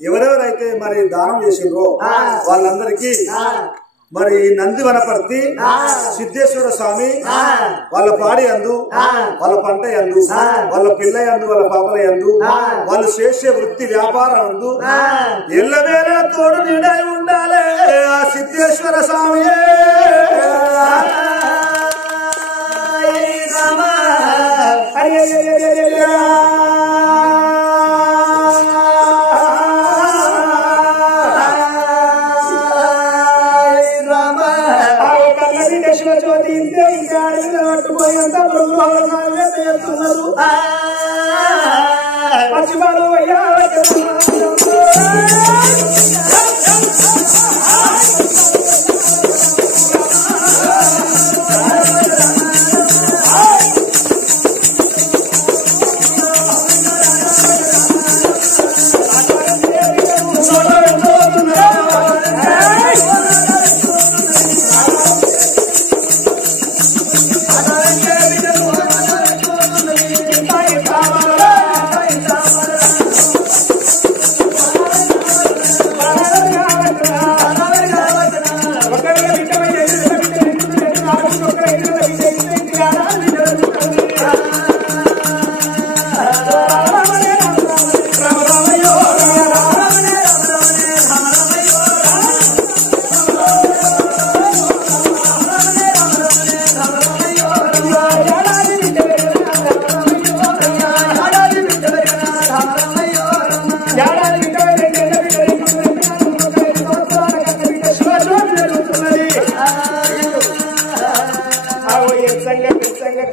ఎవరెవరైతే మరి దానం చేసిండ్రో వాళ్ళందరికీ మరి నంది వనపర్తి సిద్ధేశ్వర స్వామి వాళ్ళ పాడి అందు వాళ్ళ పంట అందు వాళ్ళ పిల్ల అందు వాళ్ళ పాపల అందు వాళ్ళు చేసే వృత్తి వ్యాపారం అందు ఎల్లవేళ తోడు నిడై ఉండాలి ఆ సిద్ధేశ్వర స్వామి పశ్చిమలు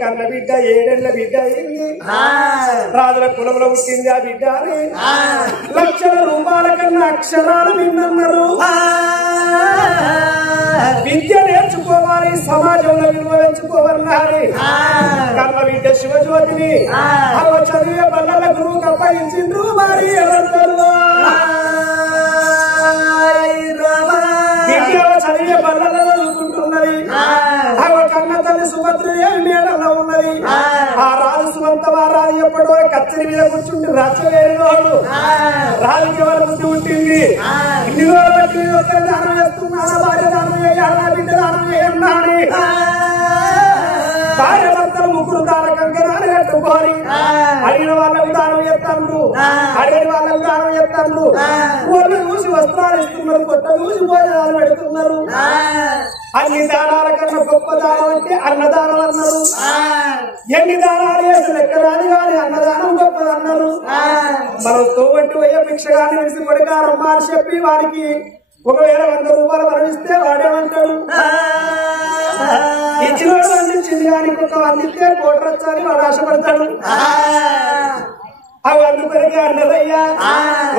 కన్న బిడ్డ 7 ఏళ్ల బిడ్డ రాజుల కులంలో పుట్టింది ఆ బిడ్డ లక్షల రూపాయల కన్నా అక్షరాలు విన్నన్నారు విద్య నేర్చుకోవాలి సమాజంలో విలువ నేర్చుకోవాలని కన్న బిడ్డ శివజ్యోతిని చదివే బల్ల గురువుకు అప్పగించిండ్రు మరి చదివే బల్లలో చదువుకుంటున్నది కన్న తల్లి సుభద్రదేవి మేడలో ఉన్నది ఆ రాజు సుమంతవారాలు ఎప్పుడో కచ్చరి మీద కూర్చుంటే రచ్చలేనివాడు రాజుకి ఎవరి బుద్ధి ఉంటుంది ఇన్ని రోజులు బట్టి ఒకరి దానం చేస్తున్నాను భార్య దానం చేయాలి బిడ్డ దానం చేయండి భార్య భర్తలు ముగ్గురు దానకంగా దానం కట్టుకోని అడిగిన వాళ్ళకు దానం చేస్తాను అడిగిన వాళ్ళకు దానం చేస్తాను ఊళ్ళో చూసి వస్త్రాలు ఇస్తున్నారు కొత్త చూసి భోజనాలు పెడుతున్నారు అన్ని దానాల కన్నా గొప్ప దానం అంటే అన్నదానం అన్నారు ఎన్ని దానాలు చేసిన లెక్కరాని కానీ అన్నదానం గొప్పదన్నారు మనం తోబట్టి పోయే భిక్షగాన్ని విడిసి కొడుకారమ్మ అని చెప్పి వారికి ఒకవేళ 100 రూపాయలు మరణిస్తే వాడేమంటాడు ఇచ్చిన వాడు అందించింది కానీ ఒక అందిస్తే కోటరచ్చాలి వాడు ఆశపడతాడు అవి అందుకొరకే అన్నదయ్యా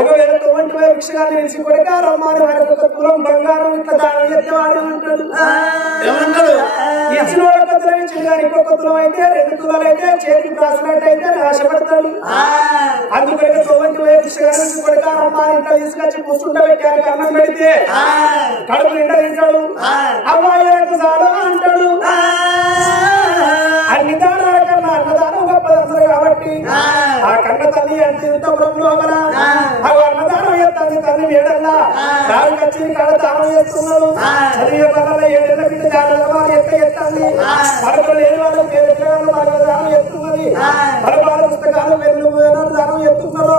ఒకవేళ తోబట్టి పోయే భిక్షగాన్ని విడిసి కొడుకారమ్మ అని వారికి ఒక తులం బంగారం ఇట్లా దానం చేస్తే వాడేమంటాడు ఇచ్చిన వాడు ఒక తులం ఇచ్చింది కానీ ఇంకొక తులం అయితే 2 తులాలు అయితే చేతికి రాసినట్టయితే ఆశపడతాడు అందుకొరకే తోబట్టి పోయే భిక్షగాన్ని విడిసి కొడుకారమ్మ అని ఇంట్లో తీసుకొచ్చి కూర్చుంటబెట్టానికి అన్నం పెడితే కడుపు నిండా తింటాడు అమ్మాయిలకు చాలు అంటాడు అన్ని దానాల కన్నా అన్నదానం గొప్పదన్నారు కాబట్టి ఆ కన్న తల్లి అంతపురం లోపల అన్నదానం చేస్తాను తల్లి వేడల్లా రాజు వచ్చి కళ దానం చేస్తున్నారు చదివే పనుల 7 ఏళ్ల బిడ్డ దానాలు ఎట్లా చేస్తాను పడకలు లేని వాళ్ళు పేరు వాళ్ళ దానం చేస్తున్నది పరపాల పుస్తకాలు వెళ్ళు దానం చేస్తున్నారు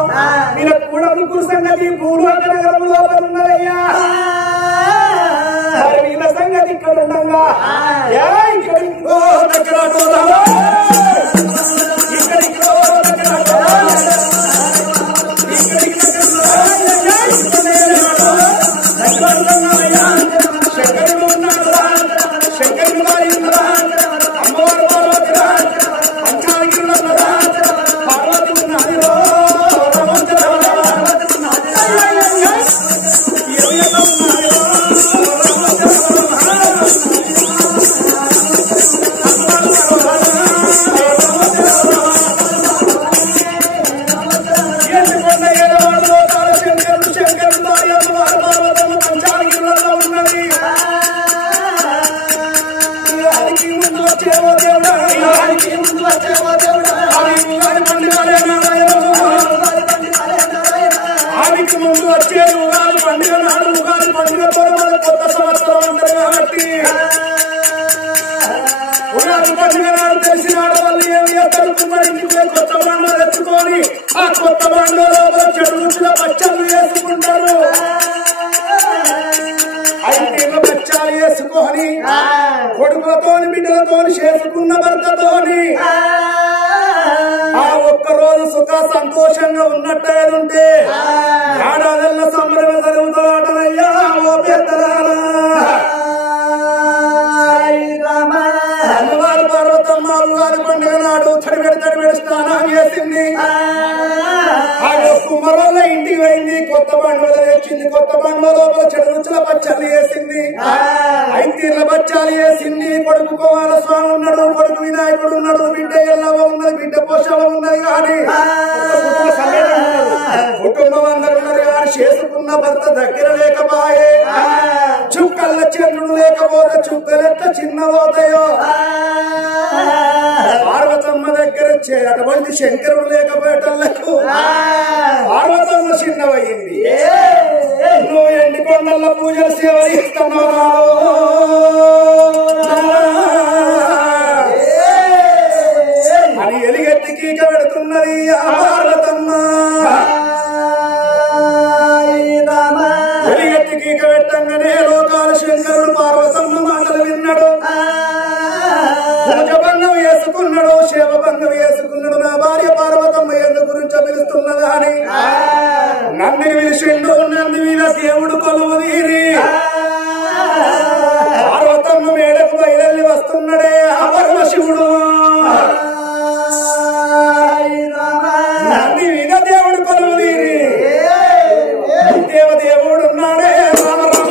మీరు కూడా ముగ్గురు సంగతి భూలోక నగరం లోపల ఉన్నదయ్యా వీళ్ళ సంగతి ఇక్కడ ఉండగా ముందు వచ్చే ఉగాది పండుగ నాడు ఉగాది పండుగ కొత్త సంవత్సరం అంటారు కొత్త బండ తెచ్చుకొని ఆ కొత్త బండ లోపల చెడు రుచుల బచ్చాలు వేసుకుంటారు. 5 ఏళ్ళ బచ్చాలు వేసుకొని కొడుకులతోని బిడ్డలతోని చేసుకున్న భర్తతోని ఆ ఒక్కరోజు సుఖ సంతోషంగా ఉన్నట్టేదుంటే ఏడాదెల్ల సంబరమే జరుగుతాడనయ్యా. ఓ పెద్దలారా అమ్మవారు పార్వతమ్మ ఉగాది పండుగ నాడు తడిబెడి స్నానం చేసింది. కుమ్మరోళ్ళ ఇంటికి పోయింది. కొత్త బండ్లు తెచ్చింది. కొత్త బండ్ల లోపల చెడు రుచుల బచ్చాలు వేసింది. 5 ఏళ్ళ బచ్చాలు వేసింది. కొడుకు కోవాల స్వామి ఉన్నాడు, కొడుకు వినాయకుడు ఉన్నాడు, బిడ్డ ఎల్లవ ఉన్నది, బిడ్డ పోషవ ఉన్నది. కానీ కుటుంబం అందరు ఉన్నారు కానీ చేసుకున్న భర్త దగ్గర లేకపాయే. చుక్కల చంద్రుడు లేకపోతే చుక్కలెట్ట చిన్నవవుతాయో. పార్వతమ్మ దగ్గర అటువంటి శంకరుడు లేకపోయేటళ్లకు పార్వతమ్మ చిన్నవయ్యింది. నువ్వు ఎండి కొండల పూజలు సేవ ఇస్తున్నావు అని ఎలిగెత్తి కీక పెడుతున్నది ఆ పార్వతమ్మ. ఎలిగెత్తి కీక పెట్టంగానే లోకాల శంకరుడు పార్వతమ్మ మాటలు విన్నాడు. భంగం వేసుకున్నాడు, శివభంగం వేసుకున్నాడు. నా భార్య పార్వతమ్మ ఎందు గురించి పిలుస్తున్నదా అని నంది పిలిచిండు. నంది మీద దేవుడు కొలువు తీరి పార్వతమ్మ మేడకు బయలుదేరి వస్తున్నాడే ఆ పరమశివుడు. నంది మీద దేవుడు కొలువు తీరి దేవదేవుడు ఉన్నాడే రామ రామ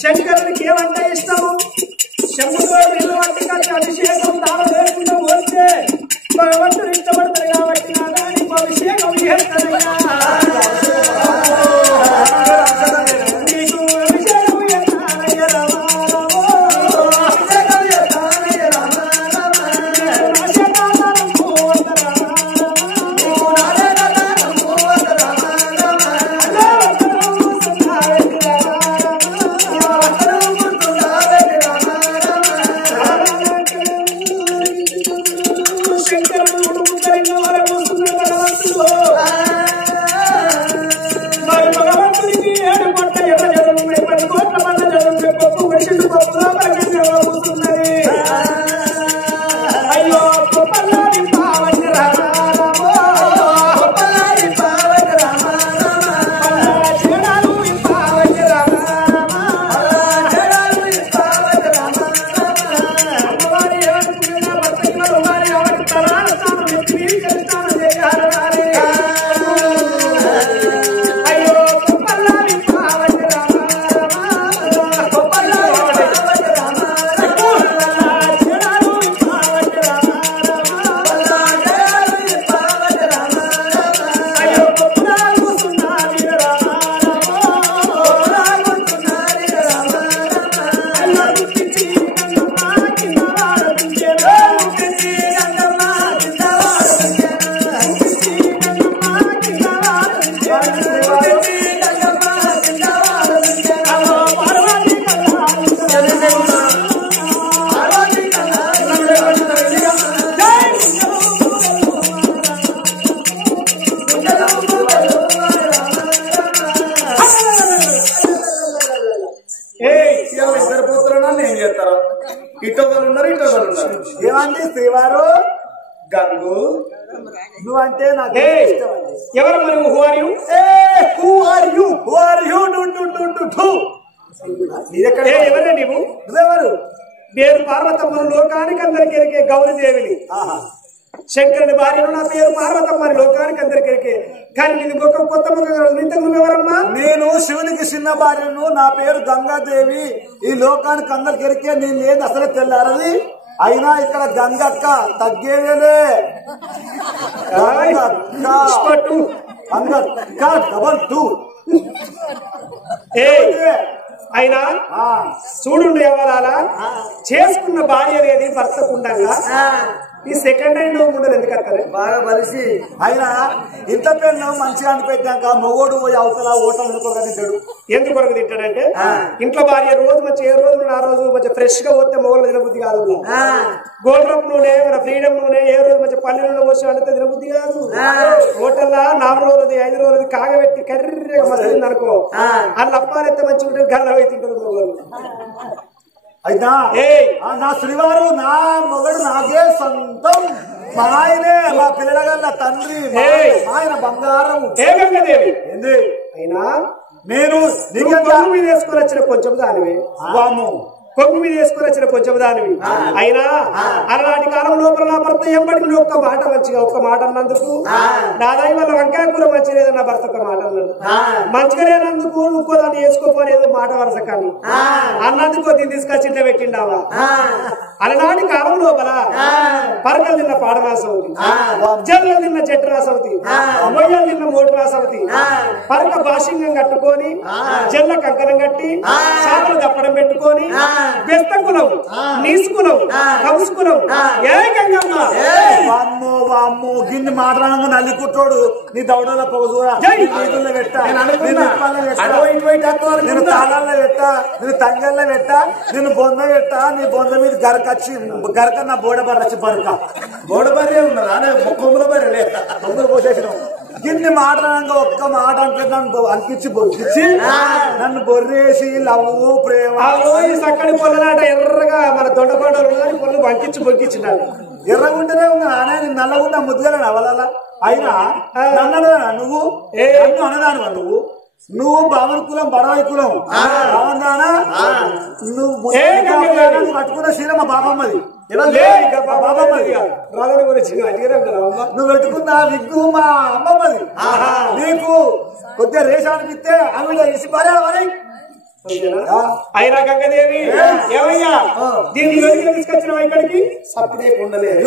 శంకరునికి ఏమంటే ఇష్టము శంభుతో నీళ్ళు వంటి కలిసి అభిషేకం దానం లేకుండా పోతే భగవంతుడు ఇష్టపడతాడు కాబట్టి నీకు అభిషేకం చేస్తానయ్యా నీకు అభిషేకం చేస్తానయ్య ఏమండి శ్రీవారు గంగు నువ్వంటే నాకు ఎవరు మరి ఎవరే నీవు నువ్వెవరు పేరు పార్వతమ్మ లోకానికి అందరికెరికే గౌరీదేవిని శంకరుని భార్యను నా పేరు పార్వతమ్మ లోకానికి అందరికెరికే కానీ నీది ఒక కొత్త ఇంతకు నువ్వెవరమ్మా నేను శివునికి చిన్న భార్యను నా పేరు గంగాదేవి ఈ లోకానికి అందరికెరికే నేను లేదు అసలు తెల్లారది అయినా ఇక్కడ గంగక్క తగ్గేదేలే డబల్ 2 అయినా చూడు ఎవరాలా చేసుకున్న భార్య అనేది భర్తకుండగా ఈ సెకండ్ హ్యాండ్ ముండలు ఎందుకు అక్కడ బాగా కలిసి అయినా ఇంత పెన్ను మంచిగా అనిపెట్టాక మొగోడు పోయి అవతల ఓటలు తింటాడు ఎందుకు కొరకు తింటాడంటే ఇంట్లో భార్య రోజు మంచి ఏ రోజు ఆ రోజు మంచి ఫ్రెష్ గా పోతే మొగలు తినబుద్ధి కాదు గోల్డ్ రప్ నూనె ఫ్రీడమ్ నూనె ఏ రోజు మంచి పల్లెల్లో పోసి అంటే తినబుద్ధి కాదు హోటల్లా 4 రోజులది 5 రోజులది కాగబెట్టి కర్రీగా మస్తుంది అనుకో అందులో అప్పాలెత్తే మంచిగా ఉంటుంది గల్ల పోయి తింటుంది మొగలు అయినా నా శ్రీవారు నా మొగడు నాకే సొంతం మా ఆయనే మా పిల్లల తండ్రి ఆయన బంగారం ఏగంగదేవి ఏంది అయినా నేను కొంగు మీద వేసుకొని వచ్చిన కొంచెం దానివి కొంగు మీద వేసుకొని వచ్చిన కొంచెం దానివి అయినా అలాంటి కాలం లోపల నా భర్త ఎంబడికి ఒక్క మాట మంచిగా ఒక్క మాట అన్నందుకు దాదాపు వాళ్ళ వంకాయ కూర మంచి లేదన్న భర్త ఒక మాట అన్నాడు మంచిగా లేనందుకు ఇంకో దాన్ని వేసుకోపోలేదు మాట వరుస కానీ అన్నందుకు దీన్ని తీసుకొచ్చి ఇంట్లో పెట్టిండావా అలనాటి కాలం లోపల పరకలు తిన్న పాడరాసవుతి జల్లు తిన్న జట్రాసవుతి మొయ్యలు తిన్న మోటరాసవుతి పరక భాషింగం కట్టుకొని జల్ల కంకణం కట్టి చేపలు దప్పడం పెట్టుకొని బెస్తకులం నీసుకులం కంసుకులం ఏకంగా వామ్మో గిన్ని మాట్లాడంగా నల్లి కుట్టోడు నీ దౌడల పొగ పెట్టా నేను తాళాల్లో పెట్టా నేను తంగల్లో పెట్టా నేను బొంద పెట్టా నీ బొంద మీద గరకచ్చి గరక నా బోడ బర్ర వచ్చి బరక బోడ బర్రే ఉన్నదా కొమ్ముల బర్రె లేదా కొమ్ములు పోసేసినాం గిన్ని మాట్లాడంగా ఒక్క మాట అంటే నన్ను అనిపించి బొక్కిచ్చి నన్ను బొర్రేసి లవ్వు ప్రేమ సక్కడి పొలనాట ఎర్రగా మన దొండపండు పొల్లు వంకించి బొక్కిచ్చినాడు ఎర్రగుంటేనే ఉన్నా నేను నల్లగుండా ముద్దుగా నవలాలా అయినా నన్నదా నువ్వు అనదాను నువ్వు బావన కులం బడవాయి కులం బావందానా నువ్వు పట్టుకున్న శీల మా బాబమ్మది రాధని గురించి నువ్వు పెట్టుకున్న విగ్గు మా అమ్మమ్మది నీకు కొద్దిగా రేషానికి ఇస్తే ఆవిడ ఇసి పారాలి అయినా గంగదేవి ఏమయ్యా దీన్ని రోజుకి తీసుకొచ్చిన ఇక్కడికి సప్పుడే ఉండలేదు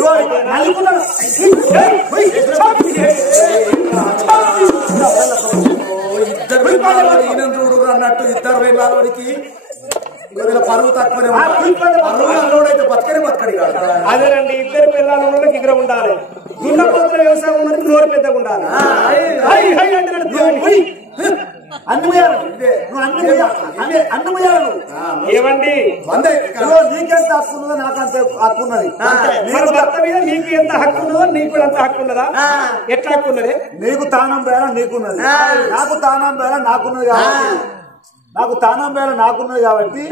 చూడు అన్నట్టు ఇద్దరు వేళ్ళకి పరువు తక్కువనే అయితే బతకనే బతకడి అదేనండి ఇద్దరు పిల్లలు ఉన్నోళ్ళకి ఇక్కడ ఉండాలి దున్నపోతుల వ్యవసాయం ఉన్నది నోరు పెద్దగా ఉండాలి ఏమండి నీకెంత హక్కు ఉన్నదో నాకంత హక్కు ఉన్నది భర్త మీద నీకు ఎంత హక్కు ఉన్నదో నీకు కూడా అంత హక్కు ఉన్నదా ఎట్లా హక్కు ఉన్నది నీకు తానం వేళ నీకున్నది నాకు తానం వేళ నాకున్నది కాబట్టి నాకు తానం వేళ నాకున్నది కాబట్టి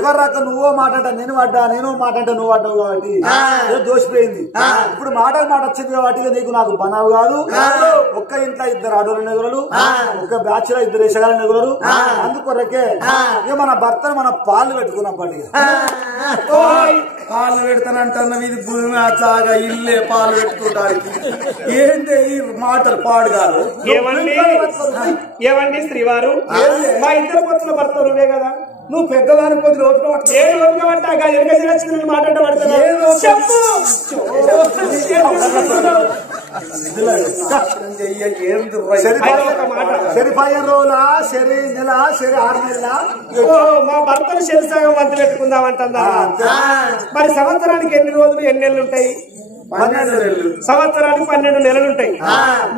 ఎవరు రాక నువ్వో మాట్లాడ నేను పడ్డా నేను మాట్లాడ నువ్వు పడ్డావు కాబట్టి దోషిపోయింది ఇప్పుడు మాట వచ్చింది కాబట్టి నీకు నాకు బనావు కాదు ఒక్క ఇంట్లో ఇద్దరు ఆడోళ్ళ నెగులరు ఒక్క బ్యాచ్ లో ఇద్దరు వేసగాల నెగులరు అందుకొరకే ఇక మన భర్తను మనం పాలు పెట్టుకున్నాం పట్టిగా పాలు పెడతానంటున్నాం ఇది భూమి చాగా ఇల్లే పాలు పెట్టుకోవడానికి ఏంటి ఈ మాటలు పాడు కాదు ఏమండి శ్రీవారు మా ఇద్దరు కొత్తల భర్త నువ్వే కదా నువ్వు పెద్దదాని కొద్ది ఓపిక సరిపోయే రోజులా సరి నెల సరి 6 నెలల మా భర్తను శరి సగం వంత పెట్టుకుందామంటుందా మరి సంవత్సరానికి ఎన్ని రోజులు ఎన్ని నెలలు ఉంటాయి 12 నెలలు సంవత్సరానికి 12 నెలలు ఉంటాయి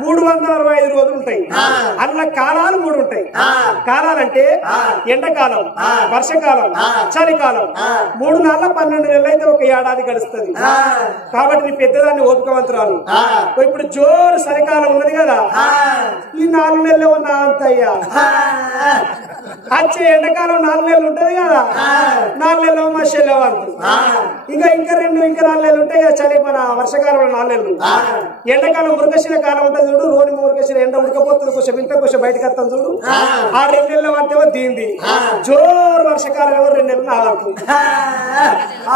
365 రోజులు ఉంటాయి అందులో కాలాలు 3 ఉంటాయి కాలాలంటే ఎండాకాలం వర్షకాలం చలికాలం 3 నెలల 12 నెలలు అయితే ఒక ఏడాది గడుస్తుంది కాబట్టి నీ పెద్దదాన్ని ఓపికవంతురాలు ఇప్పుడు జోరు చలికాలం ఉన్నది కదా ఈ 4 నెలలు ఉన్నా అంతయ్యా వచ్చే ఎండాకాలం 4 నెలలు ఉంటది కదా 4 నెలలు మా శల్యవంతు ఇంకా 4 నెలలు ఉంటాయి కదా చలి మన వర్షకాలంలో 4 నెలలు ఎండాకాలం మురుగశిల కాలం ఉంటుంది చూడు రోని మురుగశిల ఎండ ఉడకపోతుంది కొంచెం ఇంట్లో కొంచెం బయటకు వస్తాం చూడు ఆ 2 నెలల వంతేమో దీంది జోరు వర్షకాలం ఏమో 2 నెలలు నాలుగు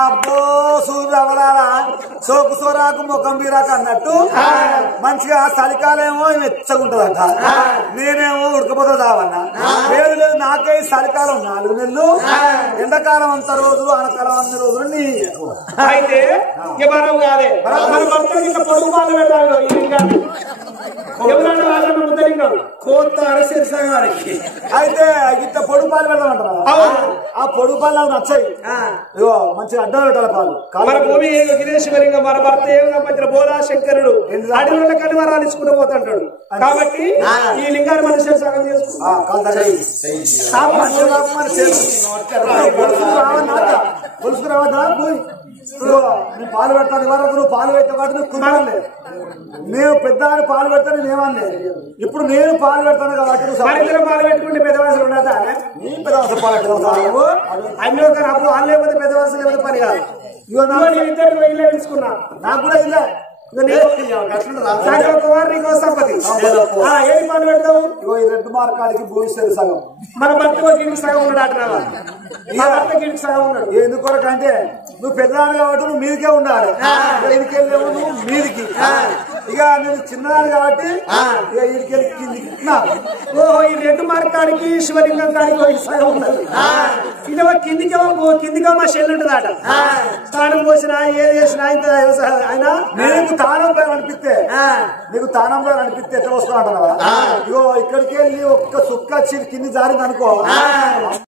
అబ్బో సూర్యుడు అవలాలా సోకు సోరాకు ముఖం బీరాక అన్నట్టు మంచిగా చలికాలేమో మెచ్చగుంటదంట నేనేమో ఉడకపోతే దావన్నా లేదు లేదు నాకే చలికాలం 4 నెలలు ఎండాకాలం అంత రోజులు ఆనకాలం అన్ని రోజులు నీ అయితే మనం కాదే మన భర్తలు ఇంకా పొడుగు పాలు పెడతాడు కోత అరసేసాగానికి అయితే ఇంత పొడుగు పాలు పెడతామంటారా ఆ పొడుగు పాలు నాకు నచ్చాయి ఇగో మంచిగా అడ్డం పెట్టాలి పాలు మన భూమి గిరీశ్వరంగా మన భర్త ఏమో మధ్య బోలా శంకరుడు అడవుల కనివరాలు ఇచ్చుకుంటూ పోతుంటాడు కాబట్టి ఈ లింగాన్ని మన సగం చేసుకుంటాం నేను పాలు పెడతాను వరకు నువ్వు పాలు పెట్టే వాటి నువ్వు కుమారలే నేను పెద్ద పాలు పెడతాను నేమన్నా ఇప్పుడు నేను పాలు పెడతాను కాబట్టి పాలు పెట్టుకుంటే పెద్ద వయసులు ఉండదా నీ పెద్ద వయసు పాలు పెడతావు అన్ని అప్పుడు వాళ్ళు లేకపోతే పెద్ద వయసు లేకపోతే పని కాదు ఇద్దరు ఇల్లే తీసుకున్నా నాకు కూడా ఇల్లే సంపతి ఏది పాలు పెడతావు ఇగో ఈ 2 మార్కాడికి భూమిస్తారు సగం మన భర్త గిరికి సగం ఉన్నాడు భర్త గిరికి సగం ఉన్నాడు ఎందుకొరకంటే నువ్వు పెద్దదాని కాబట్టి నువ్వు మీదికే ఉండాలి ఇదికి వెళ్ళేవు నువ్వు మీదికి ఇక నేను చిన్నదాని కాబట్టి ఇక ఇదికెళ్ళి కిందికి ఓహో ఈ 2 మార్కాడికి శివలింగం కాడికి సగం ఉన్నది ఇది కిందికేమో మా షెల్ ఉంటుందట స్నానం పోసినా ఏది చేసినా ఇంత ఆయన నీకు తానం పేరు అనిపిస్తే ఎట్లా వస్తా అంటున్నావా ఇగో ఇక్కడికి వెళ్ళి ఒక్క సుక్క కింది జారింది అనుకో